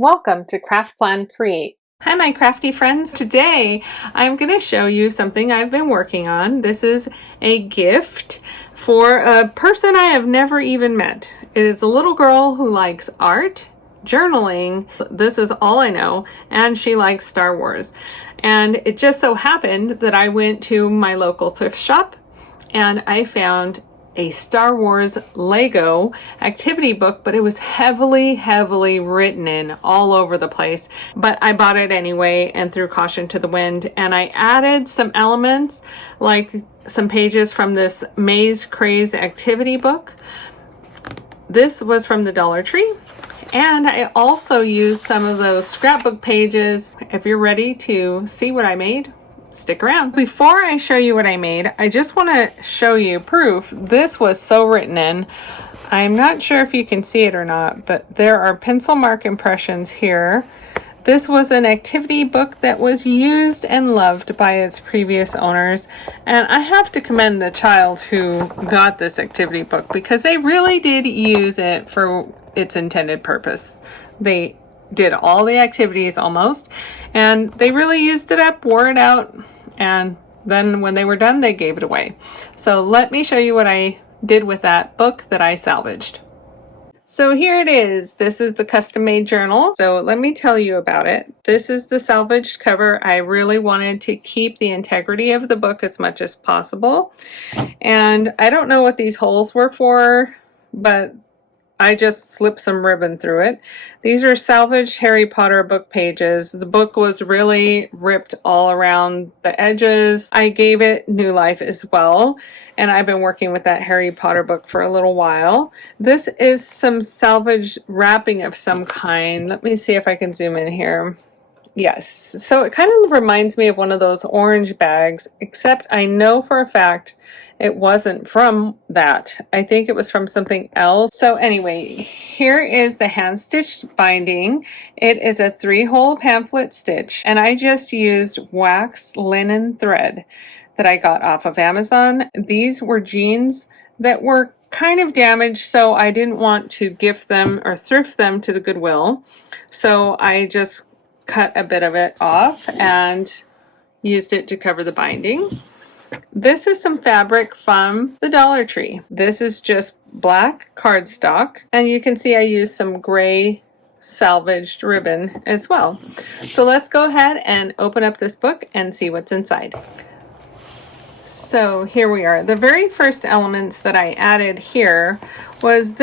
Welcome to Craft Plan Create. Hi, my crafty friends. Today, I'm going to show you something I've been working on. This is a gift for a person I have never even met. It is a little girl who likes art, journaling, this is all I know, and she likes Star Wars. And it just so happened that I went to my local thrift shop and I found a Star Wars Lego activity book, but it was heavily written in all over the place. But I bought it anyway and threw caution to the wind, and I added some elements like some pages from this Maze Craze activity book. This was from the Dollar Tree. And I also used some of those scrapbook pages. If you're ready to see what I made, stick around. Before I show you what I made, I just want to show you proof. This was so written in. I'm not sure if you can see it or not, but there are pencil mark impressions here. This was an activity book that was used and loved by its previous owners. And I have to commend the child who got this activity book because they really did use it for its intended purpose. They did all the activities almost, and they really used it up, wore it out, and then when they were done, they gave it away. So let me show you what I did with that book that I salvaged. So here it is. This is the custom-made journal. So let me tell you about it. This is the salvaged cover. I really wanted to keep the integrity of the book as much as possible. And I don't know what these holes were for, but I just slipped some ribbon through it. These are salvaged Harry Potter book pages. The book was really ripped all around the edges. I gave it new life as well, and I've been working with that Harry Potter book for a little while. This is some salvaged wrapping of some kind. Let me see if I can zoom in here. Yes, so it kind of reminds me of one of those orange bags, except I know for a fact it wasn't from that. I think it was from something else. So anyway, here is the hand-stitched binding. It is a 3-hole pamphlet stitch, and I just used waxed linen thread that I got off of Amazon. These were jeans that were kind of damaged, so I didn't want to gift them or thrift them to the Goodwill. So I just cut a bit of it off and used it to cover the binding. This is some fabric from the Dollar Tree. This is just black cardstock, and you can see I used some gray salvaged ribbon as well. So let's go ahead and open up this book and see what's inside. So here we are. The very first elements that I added here was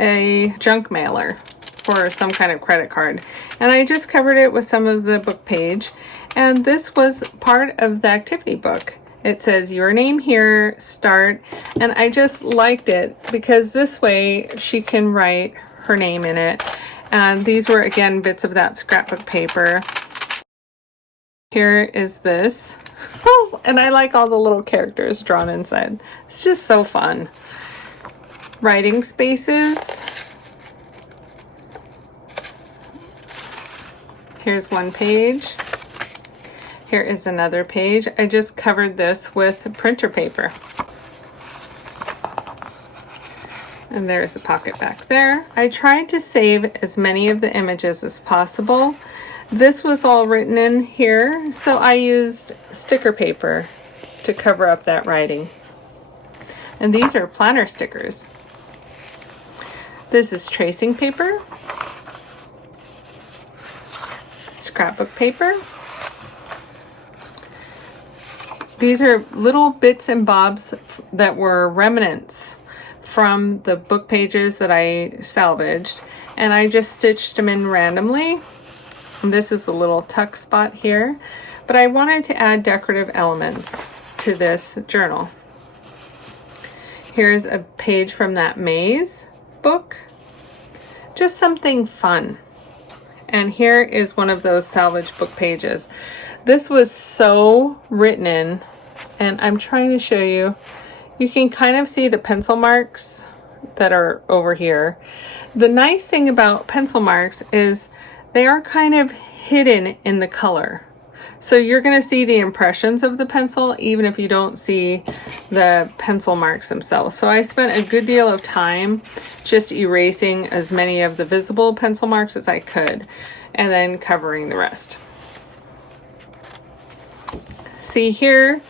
a junk mailer for some kind of credit card, and I just covered it with some of the book page, and this was part of the activity book. It says your name here, start, and I just liked it because this way she can write her name in it. And these were again bits of that scrapbook paper. Here is this. Oh, and I like all the little characters drawn inside. It's just so fun. Writing spaces. Here's one page. Here is another page. I just covered this with printer paper. And there's the pocket back there. I tried to save as many of the images as possible. This was all written in here, so I used sticker paper to cover up that writing. And these are planner stickers. This is tracing paper, scrapbook paper. These are little bits and bobs that were remnants from the book pages that I salvaged, and I just stitched them in randomly. And this is a little tuck spot here, but I wanted to add decorative elements to this journal. Here's a page from that maze book, just something fun. And here is one of those salvage book pages. This was so written in, and I'm trying to show you. You can kind of see the pencil marks that are over here. The nice thing about pencil marks is they are kind of hidden in the color. So you're going to see the impressions of the pencil even if you don't see the pencil marks themselves. So I spent a good deal of time just erasing as many of the visible pencil marks as I could and then covering the rest. See here,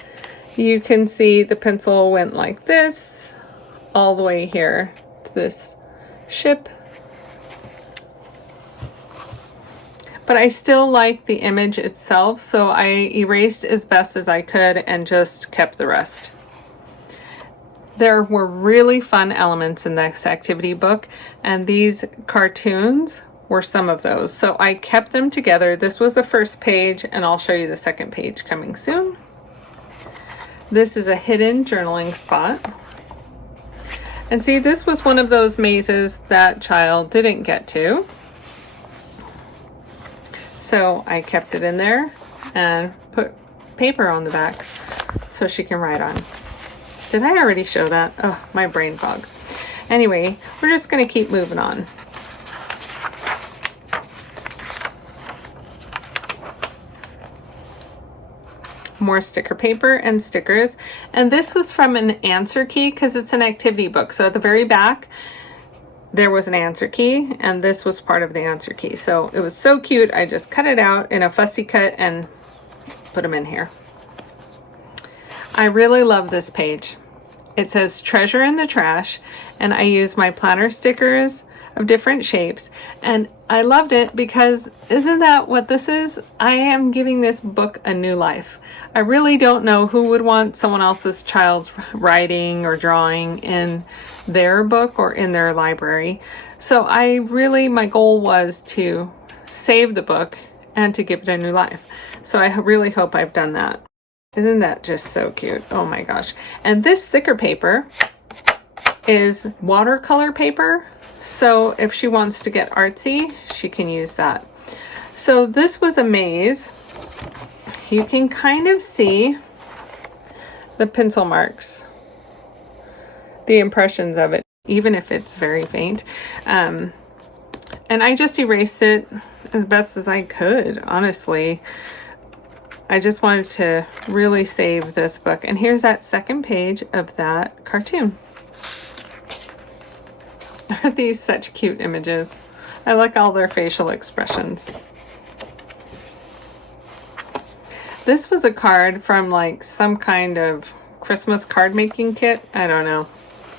you can see the pencil went like this all the way here to this ship. But I still like the image itself, so I erased as best as I could and just kept the rest. There were really fun elements in this activity book, and these cartoons were some of those. So I kept them together. This was the first page, and I'll show you the second page coming soon. This is a hidden journaling spot. And see, this was one of those mazes that child didn't get to. So I kept it in there and put paper on the back so she can write on. Did I already show that? Oh, my brain fog. Anyway, we're just going to keep moving on. More sticker paper and stickers. And this was from an answer key because it's an activity book. So at the very back, there was an answer key, and this was part of the answer key. So it was so cute. I just cut it out in a fussy cut and put them in here. I really love this page. It says treasure in the trash, and I used my planner stickers of different shapes, and I loved it because isn't that what this is? I am giving this book a new life. I really don't know who would want someone else's child's writing or drawing in their book or in their library. So my goal was to save the book and to give it a new life. So I really hope I've done that. Isn't that just so cute? Oh my gosh. And this sticker paper is watercolor paper. So if she wants to get artsy, she can use that. So this was a maze. You can kind of see the pencil marks, the impressions of it, even if it's very faint. And I just erased it as best as I could, honestly. I just wanted to really save this book. And here's that second page of that cartoon. Are these such cute images? I like all their facial expressions. This was a card from like some kind of Christmas card making kit. I don't know.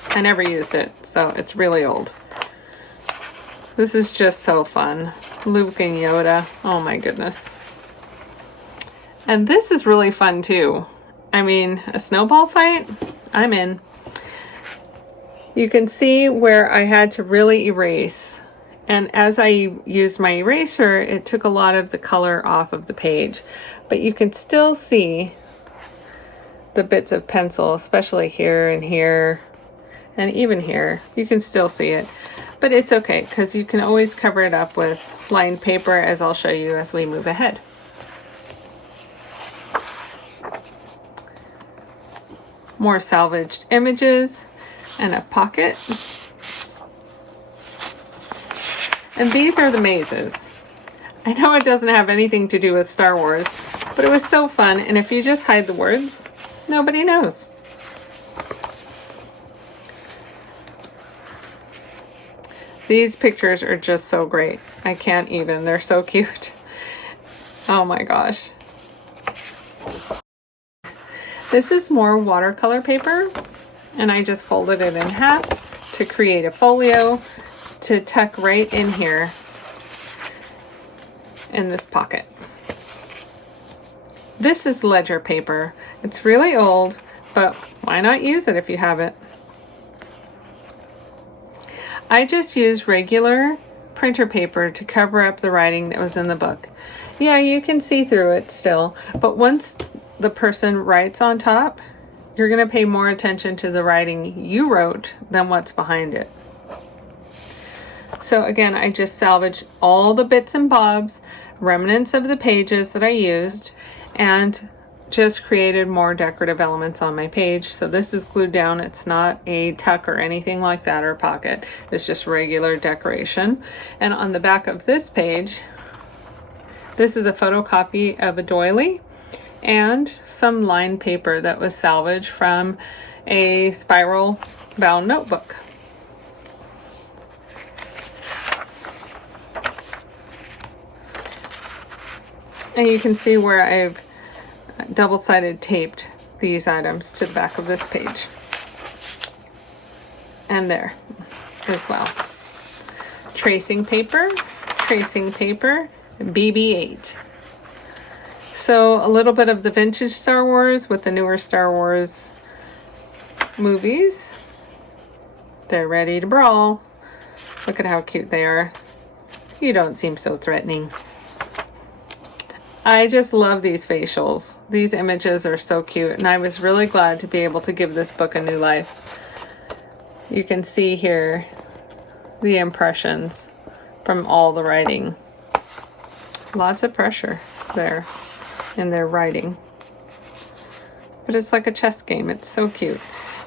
I never used it, so it's really old. This is just so fun. Luke and Yoda. Oh my goodness. And this is really fun too. I mean, a snowball fight? I'm in. You can see where I had to really erase. And as I used my eraser, it took a lot of the color off of the page. But you can still see the bits of pencil, especially here and here, and even here. You can still see it. But it's okay, because you can always cover it up with lined paper, as I'll show you as we move ahead. More salvaged images and a pocket. And these are the mazes. I know it doesn't have anything to do with Star Wars, but it was so fun, and if you just hide the words, nobody knows. These pictures are just so great. I can't even, they're so cute. Oh my gosh. This is more watercolor paper, and I just folded it in half to create a folio to tuck right in here in this pocket. This is ledger paper. It's really old, but why not use it if you have it? I just used regular printer paper to cover up the writing that was in the book. Yeah, you can see through it still, but once the person writes on top, you're going to pay more attention to the writing you wrote than what's behind it. So again, I just salvaged all the bits and bobs, remnants of the pages that I used, and just created more decorative elements on my page. So this is glued down. It's not a tuck or anything like that, or pocket. It's just regular decoration. And on the back of this page, This is a photocopy of a doily and some lined paper that was salvaged from a spiral bound notebook. And you can see where I've double-sided taped these items to the back of this page. And there as well. Tracing paper, BB-8. So a little bit of the vintage Star Wars with the newer Star Wars movies. They're ready to brawl. Look at how cute they are. You don't seem so threatening. I just love these facials. These images are so cute, and I was really glad to be able to give this book a new life. You can see here the impressions from all the writing. Lots of pressure there in their writing. But it's like a chess game. It's so cute.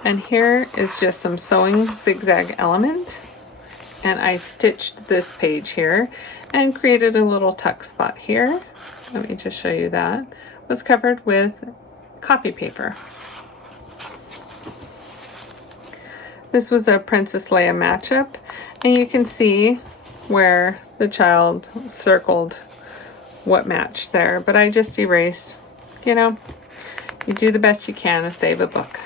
And here is just some sewing zigzag element. And I stitched this page here and created a little tuck spot here. Let me just show you that. It was covered with copy paper. This was a Princess Leia matchup, and you can see where the child circled what matched there, but I just erased. You know, you do the best you can to save a book.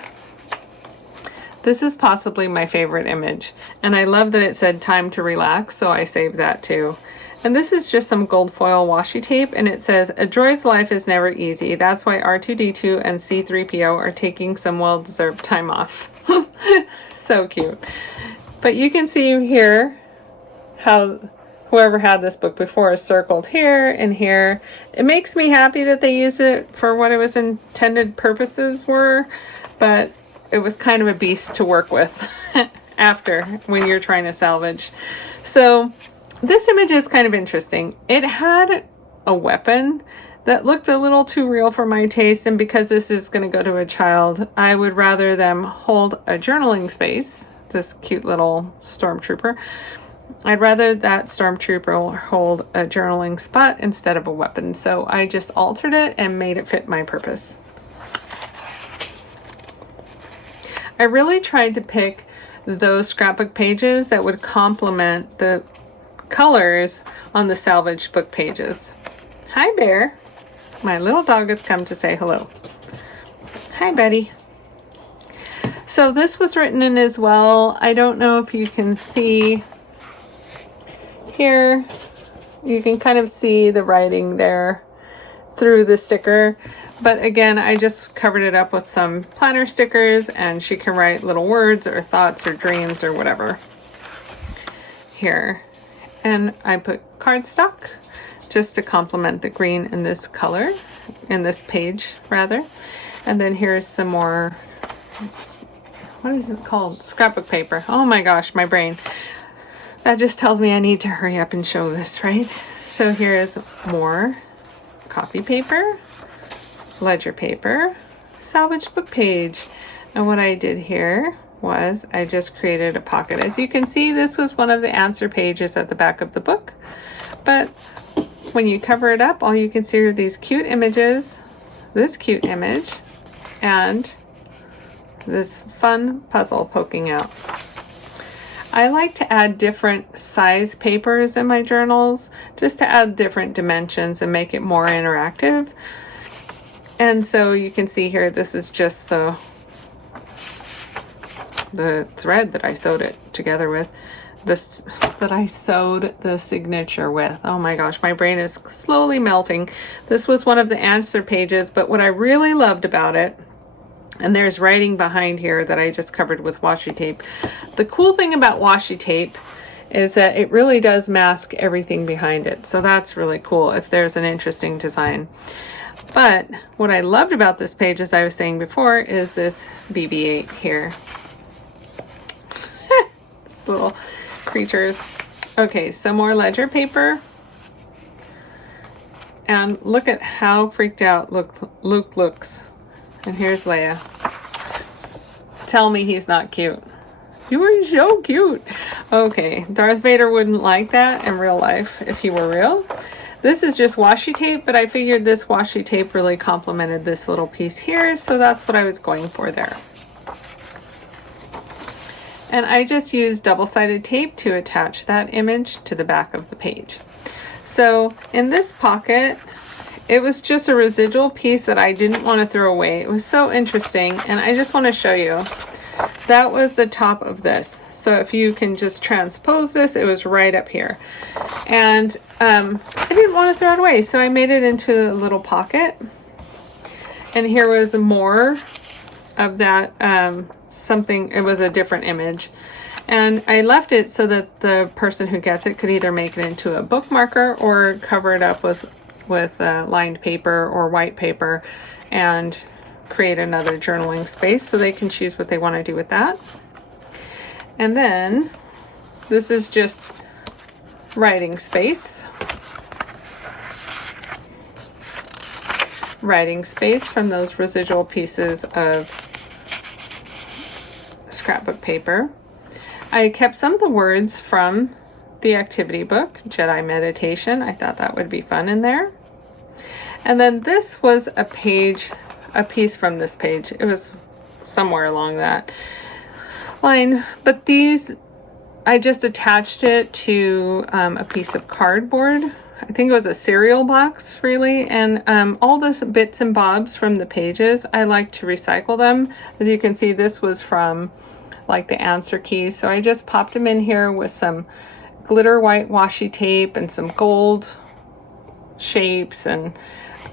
This is possibly my favorite image, and I love that it said time to relax, so I saved that too. And this is just some gold foil washi tape, and it says, a droid's life is never easy. That's why R2-D2 and C-3PO are taking some well-deserved time off. So cute. But you can see here how whoever had this book before is circled here and here. It makes me happy that they use it for what it was intended purposes were, but it was kind of a beast to work with after when you're trying to salvage. So this image is kind of interesting. It had a weapon that looked a little too real for my taste, and because this is going to go to a child, I would rather them hold a journaling space, this cute little stormtrooper. I'd rather that stormtrooper hold a journaling spot instead of a weapon, so I just altered it and made it fit my purpose. I really tried to pick those scrapbook pages that would complement the colors on the salvaged book pages. Hi, Bear. My little dog has come to say hello. Hi, Betty. So this was written in as well. I don't know if you can see here. You can kind of see the writing there through the sticker. But again, I just covered it up with some planner stickers, and she can write little words or thoughts or dreams or whatever here. And I put cardstock just to complement the green in this color, in this page rather. And then here's some more, what is it called? Scrapbook paper. Oh my gosh, my brain. That just tells me I need to hurry up and show this, right? So here is more copy paper, ledger paper, salvaged book page. And what I did here was I just created a pocket. As you can see, this was one of the answer pages at the back of the book. But when you cover it up, all you can see are these cute images, this cute image, and this fun puzzle poking out. I like to add different size papers in my journals just to add different dimensions and make it more interactive. And so you can see here, this is just the thread that I sewed it together with. This that I sewed the signature with. Oh my gosh, my brain is slowly melting. This was one of the answer pages, but what I really loved about it, and there's writing behind here that I just covered with washi tape. The cool thing about washi tape is that it really does mask everything behind it. So that's really cool if there's an interesting design. But what I loved about this page, as I was saying before, is this BB-8 here. This little creatures. Okay, some more ledger paper. And look at how freaked out Luke looks. And here's Leia. Tell me he's not cute. You are so cute. Okay, Darth Vader wouldn't like that in real life if he were real. This is just washi tape, but I figured this washi tape really complemented this little piece here, so that's what I was going for there. And I just used double-sided tape to attach that image to the back of the page. So in this pocket, it was just a residual piece that I didn't want to throw away. It was so interesting, and I just want to show you. That was the top of this. So if you can just transpose this, it was right up here. And I didn't want to throw it away, so I made it into a little pocket. And here was more of that something. It was a different image. And I left it so that the person who gets it could either make it into a bookmarker or cover it up with lined paper or white paper and create another journaling space, so they can choose what they want to do with that. And then this is just writing space. Writing space from those residual pieces of scrapbook paper. I kept some of the words from the activity book, Jedi Meditation. I thought that would be fun in there. And then this was a piece from this page. It was somewhere along that line. But these, I just attached it to a piece of cardboard. I think it was a cereal box, really. And all those bits and bobs from the pages, I like to recycle them. As you can see, this was from like the answer keys. So I just popped them in here with some glitter white washi tape and some gold shapes, and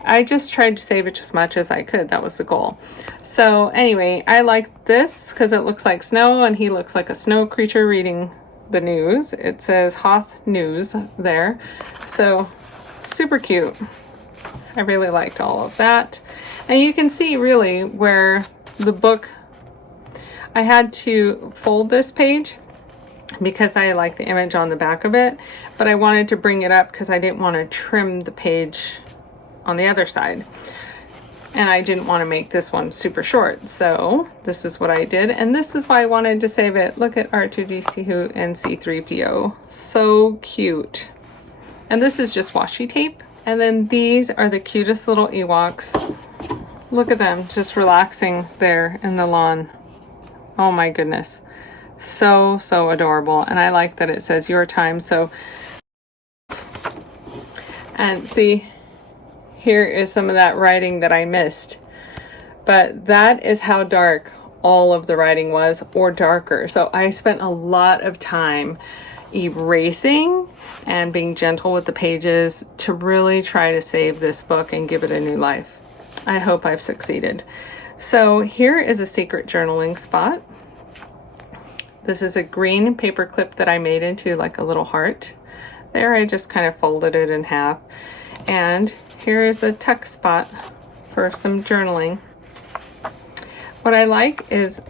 I just tried to save it as much as I could. That was the goal. So anyway, I like this because it looks like snow, and he looks like a snow creature reading the news. It says Hoth News there. So super cute. I really liked all of that. And you can see really where the book, I had to fold this page because I like the image on the back of it, but I wanted to bring it up because I didn't want to trim the page on the other side. And I didn't want to make this one super short. So this is what I did. And this is why I wanted to save it. Look at R2D2 and C3PO. So cute. And this is just washi tape. And then these are the cutest little Ewoks. Look at them just relaxing there in the lawn. Oh my goodness. So adorable. And I like that it says your time. So, and see, here is some of that writing that I missed. But that is how dark all of the writing was, or darker. So I spent a lot of time erasing and being gentle with the pages to really try to save this book and give it a new life. I hope I've succeeded. So here is a secret journaling spot. This is a green paper clip that I made into like a little heart. There I just kind of folded it in half. And here is a tuck spot for some journaling. What I like is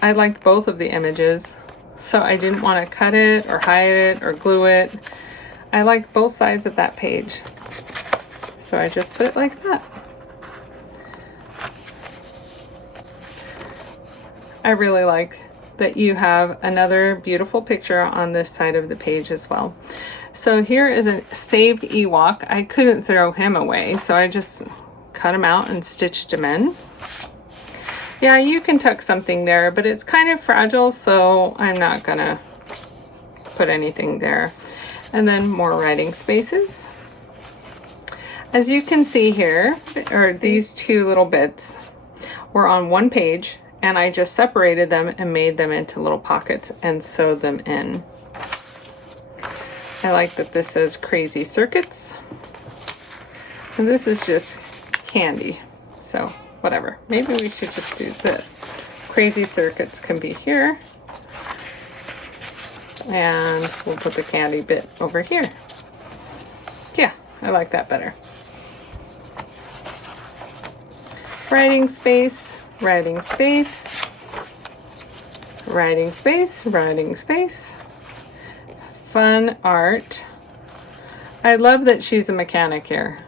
I liked both of the images, so I didn't want to cut it or hide it or glue it. I liked both sides of that page, so I just put it like that. I really like that you have another beautiful picture on this side of the page as well. So here is a saved Ewok. I couldn't throw him away, so I just cut him out and stitched him in. Yeah, you can tuck something there, but it's kind of fragile, so I'm not gonna put anything there. And then more writing spaces. As you can see here, or these two little bits were on one page, and I just separated them and made them into little pockets and sewed them in. I like that this says Crazy Circuits. And this is just candy. So whatever. Maybe we should just do this. Crazy Circuits can be here. And we'll put the candy bit over here. Yeah, I like that better. Writing space. Writing space, writing space, writing space. Fun art. I love that she's a mechanic here.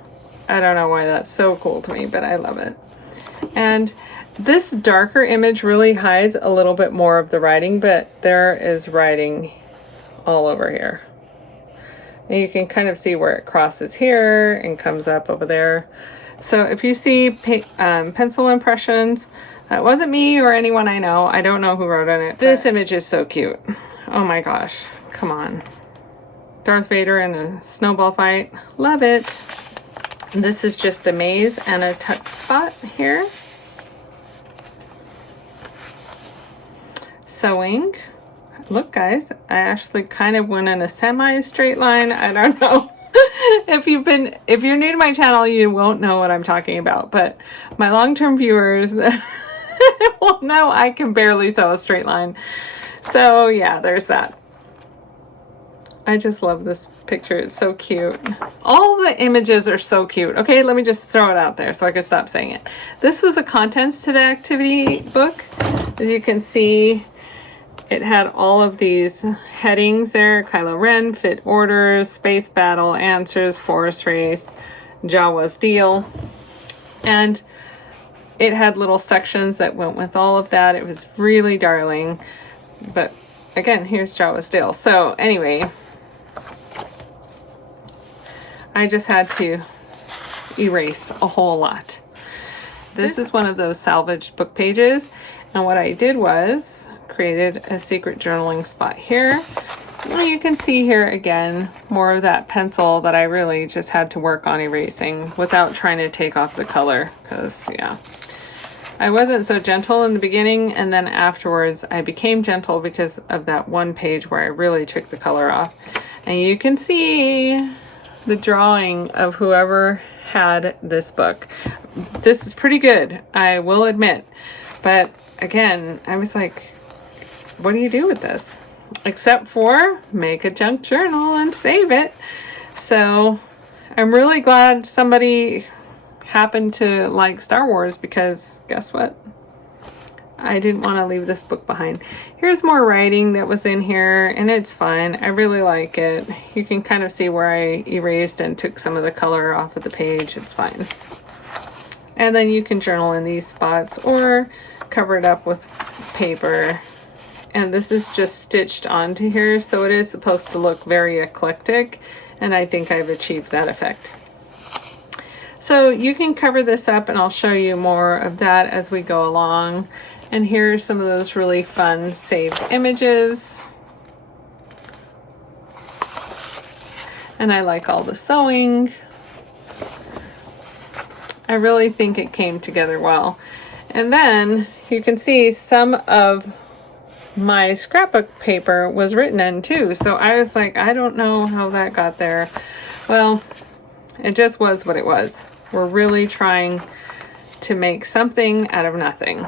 I don't know why that's so cool to me, but I love it. And this darker image really hides a little bit more of the writing, but there is writing all over here. And you can kind of see where it crosses here and comes up over there. So if you see pencil impressions, that wasn't me or anyone I know. I don't know who wrote on it. This image is so cute. Oh my gosh, come on. Darth Vader in a snowball fight. Love it. And this is just a maze and a tuck spot here. Sewing. Look guys, I actually kind of went in a semi-straight line. I don't know. If you're new to my channel, you won't know what I'm talking about, but my long-term viewers will know I can barely sew a straight line. So yeah, there's that. I just love this picture. It's so cute. All the images are so cute. Okay, let me just throw it out there so I can stop saying it. This was the contents to the activity book. As you can see, it had all of these headings there. Kylo Ren, fit orders, space battle, answers, forest race, Jawa's deal. And it had little sections that went with all of that. It was really darling. But again, here's Jawa's deal. So anyway, I just had to erase a whole lot. This is one of those salvaged book pages. And what I did was created a secret journaling spot here. Well, you can see here again more of that pencil that I really just had to work on erasing without trying to take off the color, because yeah, I wasn't so gentle in the beginning, and then afterwards I became gentle because of that one page where I really took the color off. And you can see the drawing of whoever had this book. This is pretty good, I will admit, but again, I was like, what do you do with this? Except for make a junk journal and save it. So I'm really glad somebody happened to like Star Wars, because guess what? I didn't want to leave this book behind. Here's more writing that was in here, and it's fine. I really like it. You can kind of see where I erased and took some of the color off of the page. It's fine. And then you can journal in these spots or cover it up with paper. And this is just stitched onto here, so it is supposed to look very eclectic, and I think I've achieved that effect. So you can cover this up, and I'll show you more of that as we go along. And here are some of those really fun saved images. And I like all the sewing. I really think it came together well. And then you can see some of my scrapbook paper was written in too. So I was like, I don't know how that got there. Well, it just was what it was. We're really trying to make something out of nothing.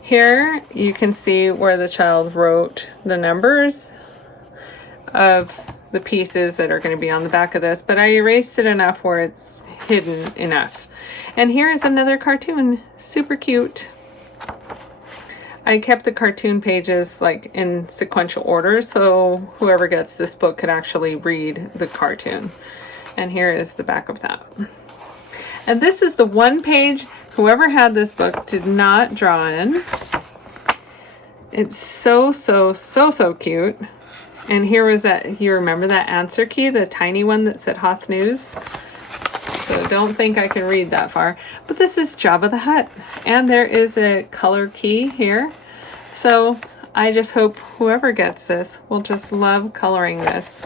Here you can see where the child wrote the numbers of the pieces that are going to be on the back of this, but I erased it enough where it's hidden enough. And here is another cartoon, super cute. I kept the cartoon pages like in sequential order, so whoever gets this book could actually read the cartoon. And here is the back of that. And this is the one page whoever had this book did not draw in. It's so cute. And here was that, you remember that answer key, the tiny one that said Hoth News? So don't think I can read that far. But this is Jabba the Hutt. And there is a color key here. So I just hope whoever gets this will just love coloring this.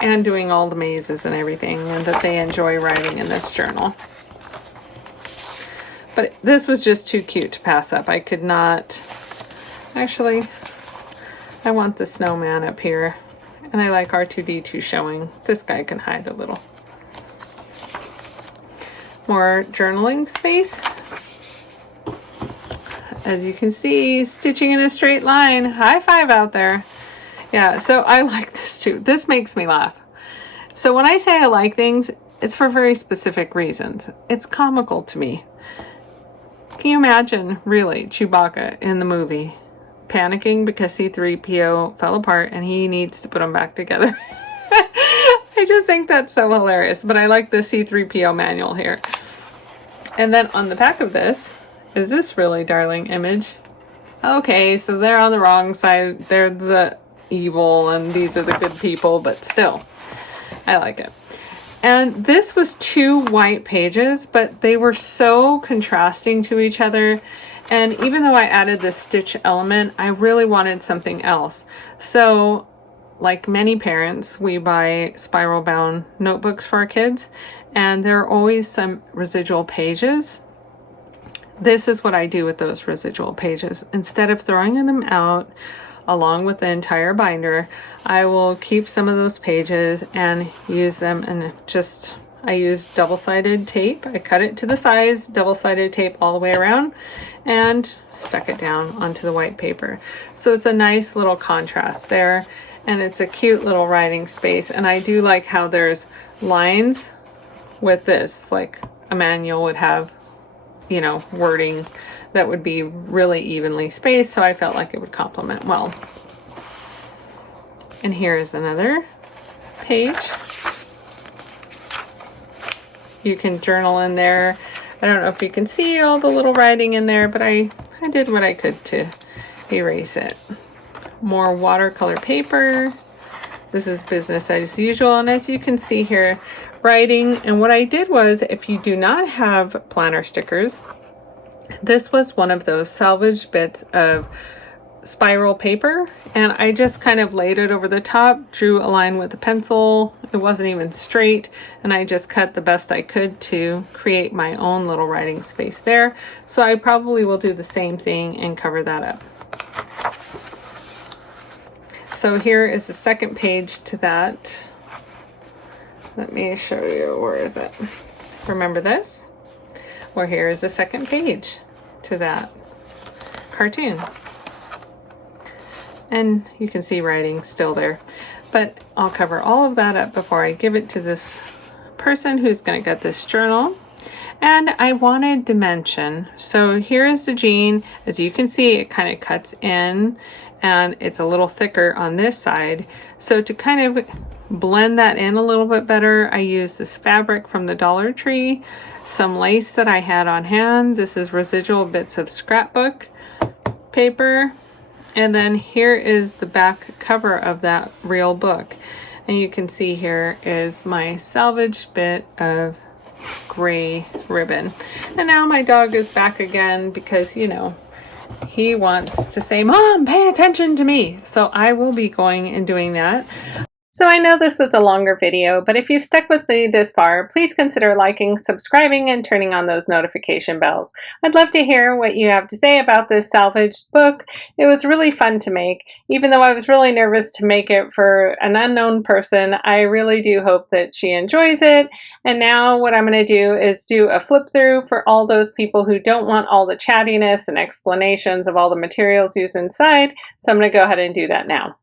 And doing all the mazes and everything. And that they enjoy writing in this journal. But this was just too cute to pass up. I could not... Actually, I want the snowman up here. And I like R2-D2 showing. This guy can hide a little. More journaling space. As you can see, stitching in a straight line. High five out there. Yeah, so I like this too. This makes me laugh. So when I say I like things, it's for very specific reasons. It's comical to me. Can you imagine, really, Chewbacca in the movie panicking because C-3PO fell apart and he needs to put them back together? I just think that's so hilarious. But I like the C-3PO manual here. And then on the back of this is this really darling image. Okay, so they're on the wrong side. They're the evil and these are the good people, but still, I like it. And this was 2 white pages, but they were so contrasting to each other. And even though I added this stitch element, I really wanted something else. So, like many parents, we buy spiral bound notebooks for our kids, and there are always some residual pages. This is what I do with those residual pages. Instead of throwing them out along with the entire binder, I will keep some of those pages and use them, and I use double-sided tape. I cut it to the size, double-sided tape all the way around, and stuck it down onto the white paper. So it's a nice little contrast there, and it's a cute little writing space. And I do like how there's lines with this, like a manual would have, you know, wording that would be really evenly spaced, so I felt like it would complement well. And here is another page. You can journal in there. I don't know if you can see all the little writing in there, but I did what I could to erase it. More watercolor paper. This is business as usual, and as you can see here, writing. And what I did was, if you do not have planner stickers, this was one of those salvaged bits of spiral paper, and I just kind of laid it over the top, drew a line with a pencil. It wasn't even straight, and I just cut the best I could to create my own little writing space there. So I probably will do the same thing and cover that up. So here is the second page to that. Let me show you, where is it? Remember this? Well, here is the second page to that cartoon. And you can see writing still there. But I'll cover all of that up before I give it to this person who's going to get this journal. And I wanted dimension. So here is the jean. As you can see, it kind of cuts in, and it's a little thicker on this side. So to kind of blend that in a little bit better, I use this fabric from the Dollar Tree, some lace that I had on hand. This is residual bits of scrapbook paper. And then here is the back cover of that real book. And you can see here is my salvaged bit of gray ribbon. And now my dog is back again because, you know, he wants to say, "Mom, pay attention to me." So I will be going and doing that. So I know this was a longer video, but if you've stuck with me this far, please consider liking, subscribing, and turning on those notification bells. I'd love to hear what you have to say about this salvaged book. It was really fun to make. Even though I was really nervous to make it for an unknown person, I really do hope that she enjoys it. And now what I'm going to do is do a flip through for all those people who don't want all the chattiness and explanations of all the materials used inside. So I'm going to go ahead and do that now.